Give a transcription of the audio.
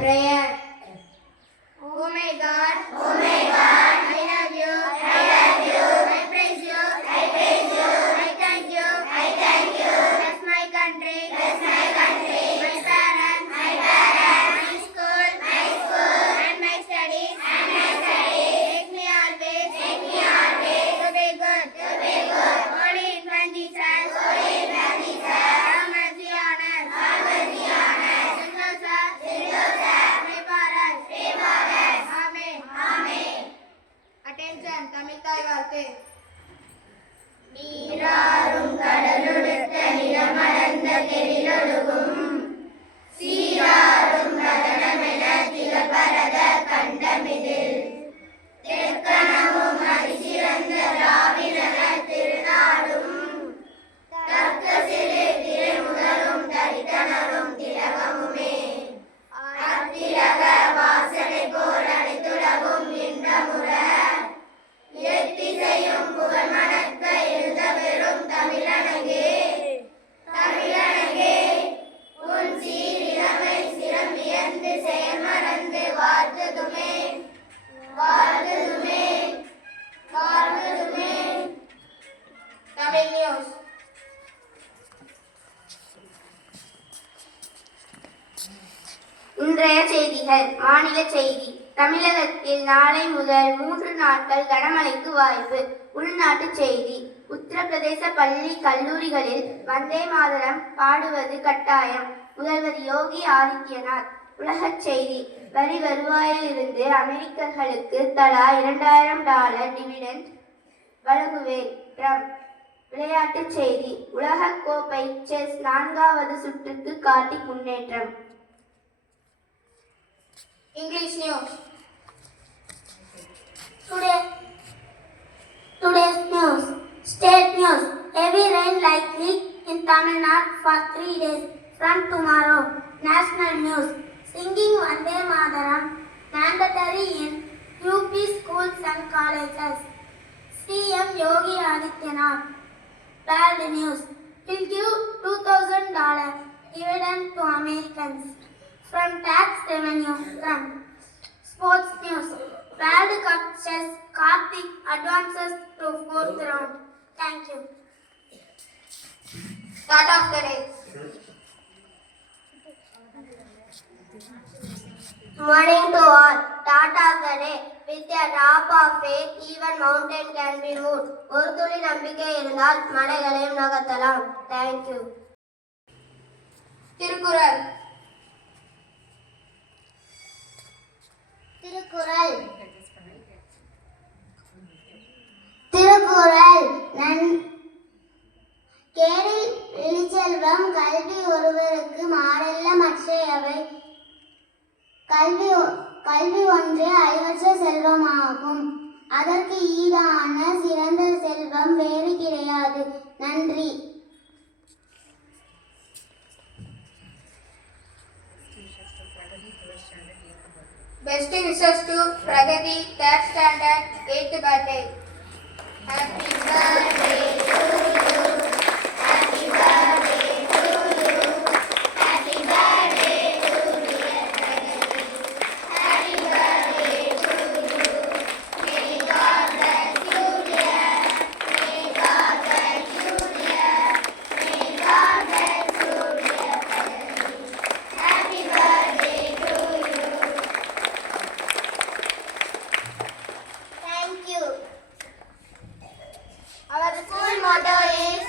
Prayer. Oh my God, I love you, I praise you, I thank you, bless my country, my parents, my school, and my studies. Make me always to be good. Holy Infant Jesus, have mercy on us. Pray for us. Amen. Attention, Tamil தாய் வாழ்த்து. நீராறும் கடலுடுத்த நிலமலர்ந்த கெழிலொழுகும் சீராறும் ரதனமென திகழ்பரத கண்டமிதில் தெற்கனவும் அதிசிறந்த திராவிடன திருநாடும் தர்க்கசிறு திரைமுதலும் தரித்தனரும் திலகமுமே அத்திலக வாசனை போல் அனைத்துலகும் இன்பமுற எத்திசையும் புகழ் மணக்க எழுத பெறும் தமிழனகே உன் சீர் இளமை சிரம் வியந்து செயல் மறந்து வாழ்த்துதுமே தமிழ் நியூஸ். இன்றைய செய்திகள். மாநில செய்தி. தமிழகத்தில் நாளை முதல் 3 நாட்கள் கனமழைக்கு வாய்ப்பு. உள்நாட்டு செய்தி. உத்தரப்பிரதேச பள்ளி கல்லூரிகளில் வந்தே மாதரம் பாடுவது கட்டாயம். முதல்வர் யோகி ஆதித்யநாத். உலகச் செய்தி. வரி வருவாயில் இருந்து அமெரிக்கர்களுக்கு தலா $2000 டிவிடெண்ட் வழங்குவேன் ட்ரம்ப். விளையாட்டுச் செய்தி. உலகக் கோப்பை செஸ் 4வது சுற்றுக்கு கார்த்திக் முன்னேற்றம். English news. Today's news. State news. Heavy rain likely in Tamil Nadu for 3 days from tomorrow. National news. Singing Vande Mataram mandatory in UP schools and colleges. CM Yogi Adityanath. Bad news. Will give $2,000 dividend to Americans from tax revenue. From sports news. World Cup chess. Karthik advances to 4th round. Thank you. Start of the day. Morning to all. Start of the day. With a drop of faith, even mountain can be moved. ஒரு துளி நம்பிக்கை இருந்தால் மலைகளையும் நகர்த்தலாம். Thank you. Thirukkural. கேடில் வெளிச்செல்வம் கல்வி ஒருவருக்கு மாறல்ல மற்றையவை. கல்வி ஒன்றே அழிவற்ற செல்வமாகும். அதற்கு ஈடான சிறந்த செல்வம் வேறு கிடையாது. நன்றி. Best wishes to Pragati, 3rd standard, 8th birthday. Happy birthday to you. Happy birthday to you. Happy birthday to dear Pragati. Happy birthday to you. May God bless you dear. May God bless you dear. May God bless you dear Pragati. Happy birthday to you. Thank you. Our school motto is